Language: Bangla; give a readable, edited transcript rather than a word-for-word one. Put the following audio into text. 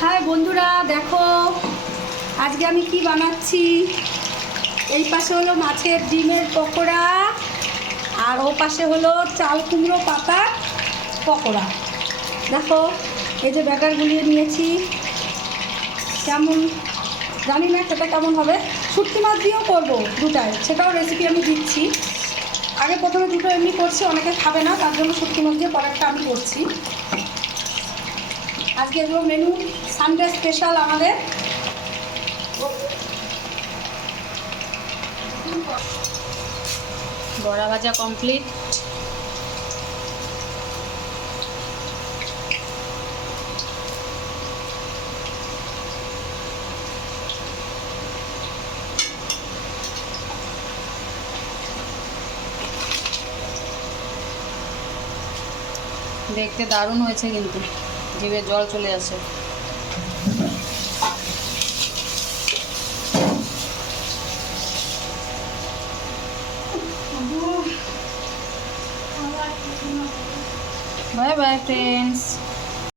হ্যাঁ বন্ধুরা, দেখো আজকে আমি কি বানাচ্ছি। এই পাশে হলো মাছের ডিমের পকোড়া, আর ও পাশে হলো চাল কুমড়ো পাতার পকোড়া। দেখো এই যে ব্যাটার গুলিয়ে নিয়েছি, কেমন জানি না সেটা কেমন হবে। শুটকি মাছ দিয়েও করবো দুটাই, সেটাও রেসিপি আমি দিচ্ছি। আগে প্রথমে দুটো এমনি করছি, অনেকে খাবে না, তার জন্য শুটকি মাছ দিয়ে পরেরটা আমি করছি। আজকে এগুলো মেনু সানডে স্পেশাল আমাদের। বড়া ভাজা কমপ্লিট। দেখতে দারুণ হয়েছে, কিন্তু জিভে জল চলে আসে। Bye bye friends.